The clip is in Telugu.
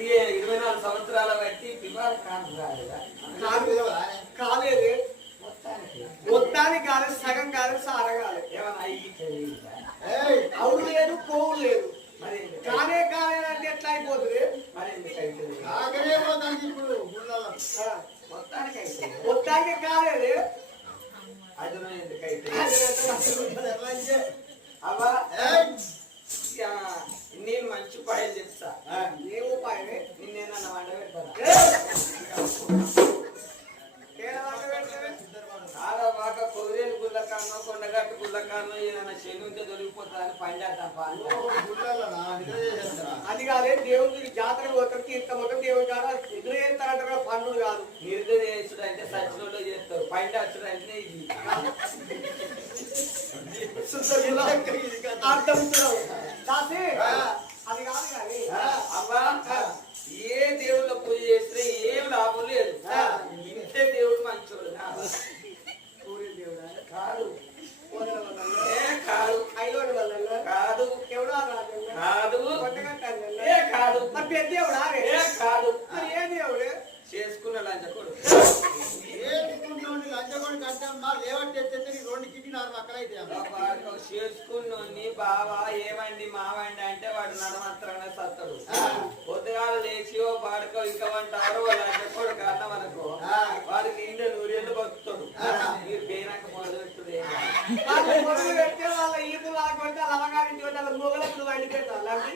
24 సంవత్సరాల బట్టి పిల్లలు కాలేదు మొత్తానికి కాలేదు సగం కాలేదు సారగాలి అవును లేదు పోవు లేదు కానే కాలేదంటే ఎట్లా అయిపోతుంది మొత్తానికి కాలేదు అవ్వా నేను మంచి ఉపాయం చెప్తా ఏ ఉపాయమే నిన్నేనన్నా వంట పెడతారా ఆడవాక కొదిరేలు గుళ్ళకానో కొండగట్టు గుళ్ళకానో ఏదైనా శని ఉంటే దొరికిపోతుందని పండేద్దాం అది కాదే దేవుడికి జాతర పోతారు తీర్థ మొత్తం దేవుడి కాడ నిద్ర చేస్తారంటారు పండుగ కాదు నిద్ర చేసుడు అంటే సచ్చినోళ్ళు చేస్తారు పండేస్తుడు అంటే ఇది అర్థమవుతున్నావు అది కాదు కానీ అవ్వా ఏ దేవుళ్ళ పూజ చేస్తే ఏం లాభం లేదు ఇంతే దేవుడు మంచోడు కాదు కాదు ఐలోని వల్ల కాదు ఎవడో కాదు కాదు మరి పెద్ద దేవుడా కాదు మరి ఏ దేవుడు చేసుకున్న లంచకోడు చేసుకున్నోని బావా ఏమండి మావండి అంటే వాడు నడమాత్రంగా సత్తడు పొద్దుగాలు లేచి ఓ పాడుకో ఇంకా అంటారు లంచకోడు కన్న మనకు వాడికి ఇంట్లో 100 ఏళ్ళు బతుకుతాడు మీరు పేనాక మొదలు పెట్టుడే మొదలు పెడితే వాళ్ళ ఈదులు ఆకుంటే లవగారింటి మొగలకు వండి పెడతారు